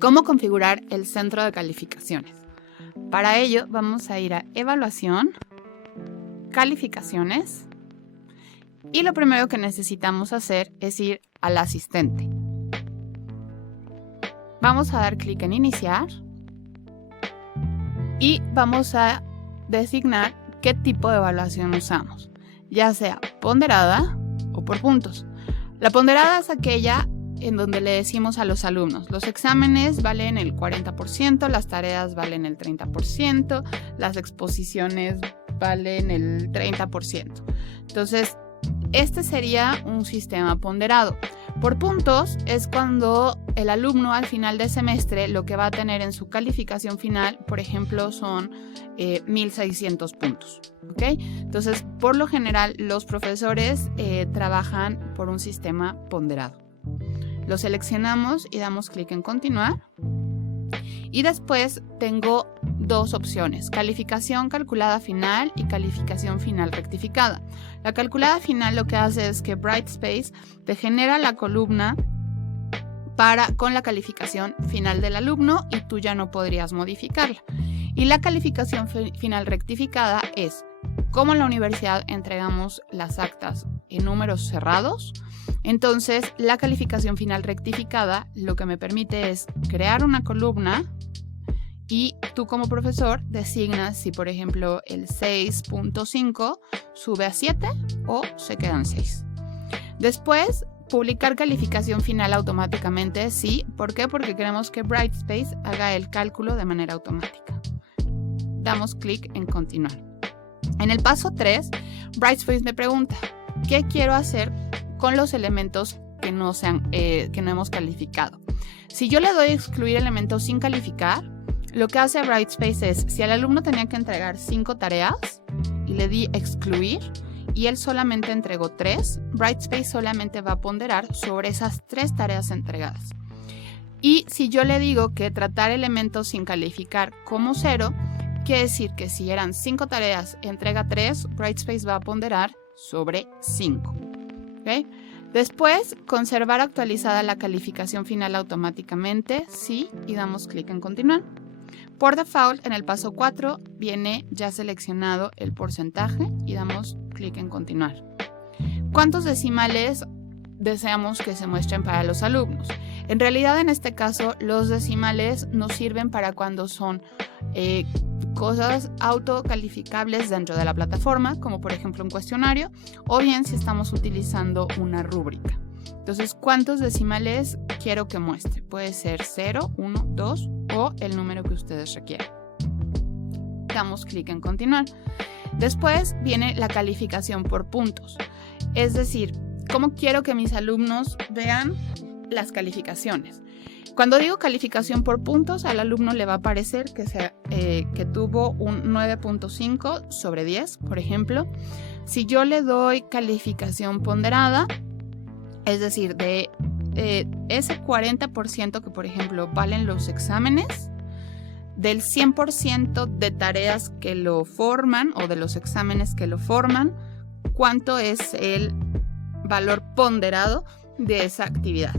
¿Cómo configurar el centro de calificaciones? Para ello vamos a ir a Evaluación, Calificaciones y lo primero que necesitamos hacer es ir al asistente. Vamos a dar clic en Iniciar y vamos a designar qué tipo de evaluación usamos, ya sea ponderada o por puntos. La ponderada es aquella en donde le decimos a los alumnos, los exámenes valen el 40%, las tareas valen el 30%, las exposiciones valen el 30%. Entonces, este sería un sistema ponderado. Por puntos es cuando el alumno al final de semestre lo que va a tener en su calificación final, por ejemplo, son 1,600 puntos. ¿Okay? Entonces, por lo general, los profesores trabajan por un sistema ponderado. Lo seleccionamos y damos clic en Continuar. Y después tengo dos opciones, calificación calculada final y calificación final rectificada. La calculada final lo que hace es que Brightspace te genera la columna con la calificación final del alumno y tú ya no podrías modificarla. Y la calificación final rectificada es cómo en la universidad entregamos las actas en números cerrados. Entonces, la calificación final rectificada lo que me permite es crear una columna y tú como profesor designas si, por ejemplo, el 6.5 sube a 7 o se quedan 6. Después, publicar calificación final automáticamente, sí. ¿Por qué? Porque queremos que Brightspace haga el cálculo de manera automática. Damos clic en Continuar. En el paso 3, Brightspace me pregunta, ¿qué quiero hacer con los elementos que no hemos calificado? Si yo le doy a excluir elementos sin calificar, lo que hace Brightspace es, si el alumno tenía que entregar 5 tareas y le di excluir y él solamente entregó 3, Brightspace solamente va a ponderar sobre esas 3 tareas entregadas. Y si yo le digo que tratar elementos sin calificar como 0, quiere decir que si eran 5 tareas, entrega 3, Brightspace va a ponderar sobre 5. ¿Okay? Después, conservar actualizada la calificación final automáticamente, sí, y damos clic en Continuar. Por default, en el paso 4 viene ya seleccionado el porcentaje y damos clic en Continuar. ¿Cuántos decimales deseamos que se muestren para los alumnos? En realidad, en este caso, los decimales nos sirven para cuando son cosas autocalificables dentro de la plataforma, como por ejemplo un cuestionario, o bien si estamos utilizando una rúbrica. Entonces, ¿cuántos decimales quiero que muestre? Puede ser 0, 1, 2 o el número que ustedes requieran. Damos clic en Continuar. Después viene la calificación por puntos. Es decir, ¿cómo quiero que mis alumnos vean las calificaciones? Cuando digo calificación por puntos, al alumno le va a aparecer que tuvo un 9.5 sobre 10, por ejemplo. Si yo le doy calificación ponderada, es decir, de ese 40% que, por ejemplo, valen los exámenes, del 100% de tareas que lo forman o de los exámenes que lo forman, ¿cuánto es el valor ponderado de esa actividad?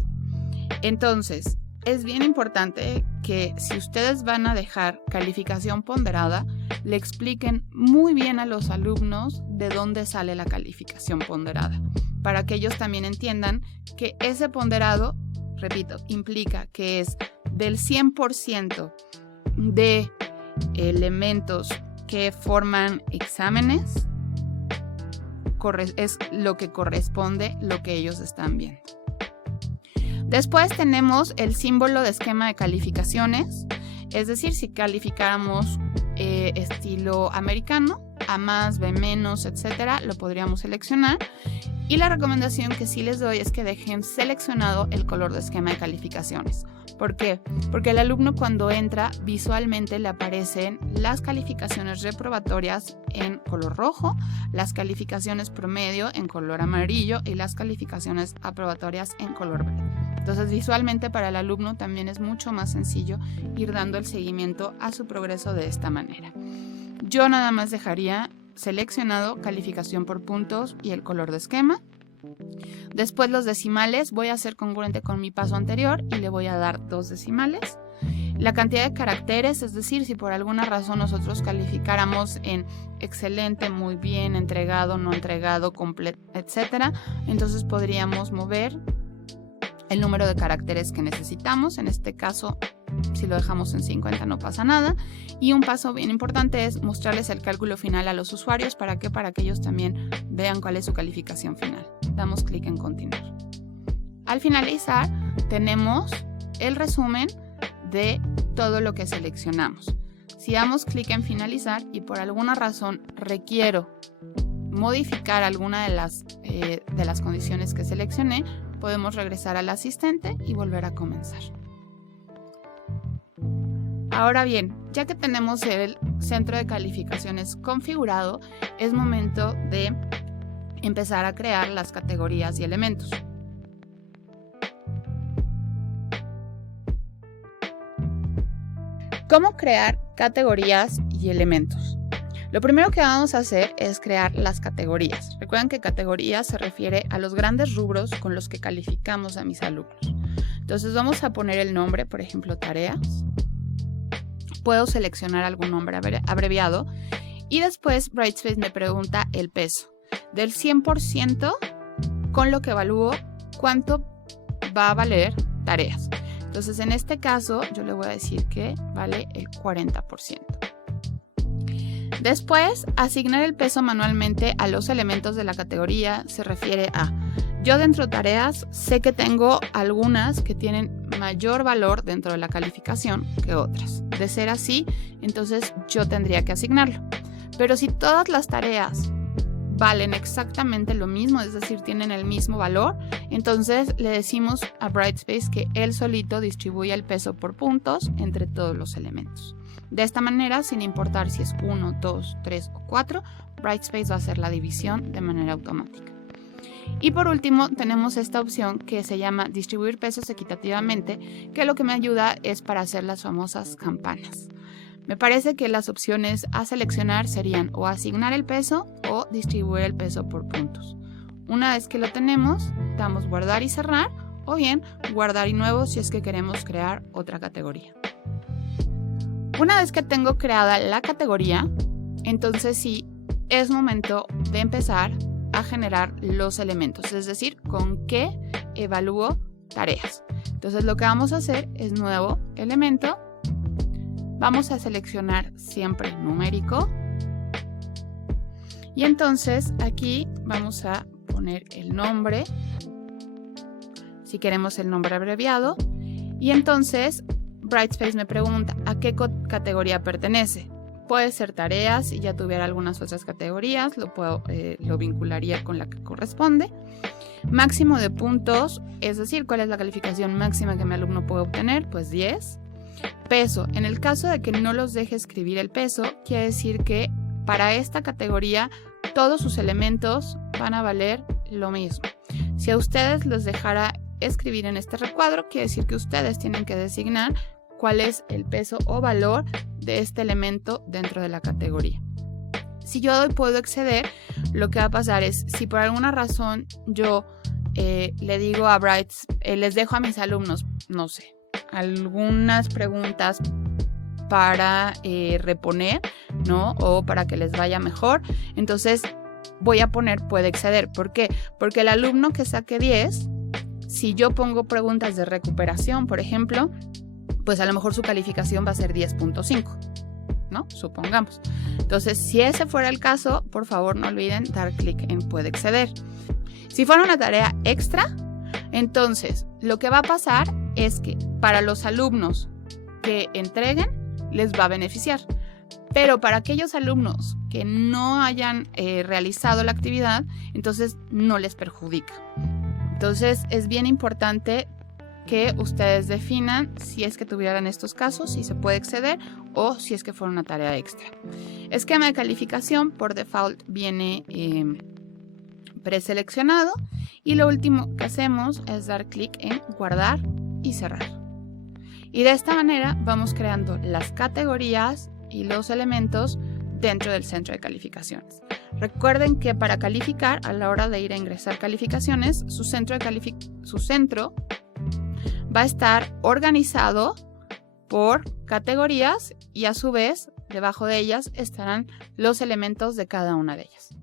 Entonces, es bien importante que si ustedes van a dejar calificación ponderada, le expliquen muy bien a los alumnos de dónde sale la calificación ponderada, para que ellos también entiendan que ese ponderado, repito, implica que es del 100% de elementos que forman exámenes, es lo que corresponde lo que ellos están viendo. Después tenemos el símbolo de esquema de calificaciones, es decir, si calificáramos estilo americano, A más, B menos, etcétera, lo podríamos seleccionar. Y la recomendación que sí les doy es que dejen seleccionado el color de esquema de calificaciones. ¿Por qué? Porque el alumno cuando entra visualmente le aparecen las calificaciones reprobatorias en color rojo, las calificaciones promedio en color amarillo y las calificaciones aprobatorias en color verde. Entonces visualmente para el alumno también es mucho más sencillo ir dando el seguimiento a su progreso de esta manera. Yo nada más dejaría seleccionado calificación por puntos y el color de esquema. Después los decimales, voy a ser congruente con mi paso anterior y le voy a dar 2 decimales. La cantidad de caracteres, es decir, si por alguna razón nosotros calificáramos en excelente, muy bien, entregado, no entregado, completo, etc., entonces podríamos mover el número de caracteres que necesitamos. En este caso, si lo dejamos en 50 no pasa nada. Y un paso bien importante es mostrarles el cálculo final a los usuarios. ¿Para qué? Para que ellos también vean cuál es su calificación final. Damos clic en continuar. Al finalizar, tenemos el resumen de todo lo que seleccionamos. Si damos clic en finalizar y por alguna razón requiero modificar alguna de las condiciones que seleccioné, podemos regresar al asistente y volver a comenzar. Ahora bien, ya que tenemos el centro de calificaciones configurado, es momento de empezar a crear las categorías y elementos. ¿Cómo crear categorías y elementos? Lo primero que vamos a hacer es crear las categorías. Recuerden que categorías se refiere a los grandes rubros con los que calificamos a mis alumnos. Entonces vamos a poner el nombre, por ejemplo, tareas. Puedo seleccionar algún nombre abreviado y después Brightspace me pregunta el peso. Del 100% con lo que evalúo cuánto va a valer tareas. Entonces en este caso yo le voy a decir que vale el 40%. Después, asignar el peso manualmente a los elementos de la categoría se refiere a: yo dentro de tareas sé que tengo algunas que tienen mayor valor dentro de la calificación que otras. De ser así, entonces yo tendría que asignarlo. Pero si todas las tareas valen exactamente lo mismo, es decir, tienen el mismo valor, entonces le decimos a Brightspace que él solito distribuya el peso por puntos entre todos los elementos. De esta manera, sin importar si es 1, 2, 3 o 4, Brightspace va a hacer la división de manera automática. Y por último, tenemos esta opción que se llama distribuir pesos equitativamente, que lo que me ayuda es para hacer las famosas campanas. Me parece que las opciones a seleccionar serían o asignar el peso o distribuir el peso por puntos. Una vez que lo tenemos, damos guardar y cerrar, o bien guardar y nuevo si es que queremos crear otra categoría. Una vez que tengo creada la categoría, entonces sí, es momento de empezar a generar los elementos, es decir, con qué evalúo tareas. Entonces lo que vamos a hacer es nuevo elemento, vamos a seleccionar siempre numérico y entonces aquí vamos a poner el nombre, si queremos el nombre abreviado, y entonces Brightspace me pregunta a qué categoría pertenece. Puede ser tareas, si ya tuviera algunas otras categorías, lo vincularía con la que corresponde. Máximo de puntos, es decir, cuál es la calificación máxima que mi alumno puede obtener, pues 10. Peso, en el caso de que no los deje escribir el peso, quiere decir que para esta categoría todos sus elementos van a valer lo mismo. Si a ustedes los dejara escribir en este recuadro, quiere decir que ustedes tienen que designar cuál es el peso o valor de este elemento dentro de la categoría. Si yo doy puedo exceder, lo que va a pasar es, si por alguna razón yo le digo a les dejo a mis alumnos, no sé, algunas preguntas para reponer, ¿no? O para que les vaya mejor, entonces voy a poner puede exceder. ¿Por qué? Porque el alumno que saque 10, si yo pongo preguntas de recuperación, por ejemplo, pues a lo mejor su calificación va a ser 10.5, ¿no? Supongamos. Entonces, si ese fuera el caso, por favor no olviden dar clic en puede exceder. Si fuera una tarea extra, entonces lo que va a pasar es que para los alumnos que entreguen, les va a beneficiar. Pero para aquellos alumnos que no hayan realizado la actividad, entonces no les perjudica. Entonces es bien importante que ustedes definan si es que tuvieran estos casos, si se puede exceder o si es que fuera una tarea extra. Esquema de calificación por default viene preseleccionado y lo último que hacemos es dar clic en guardar y cerrar. Y de esta manera vamos creando las categorías y los elementos dentro del centro de calificaciones. Recuerden que para calificar, a la hora de ir a ingresar calificaciones, su centro va a estar organizado por categorías y a su vez debajo de ellas estarán los elementos de cada una de ellas.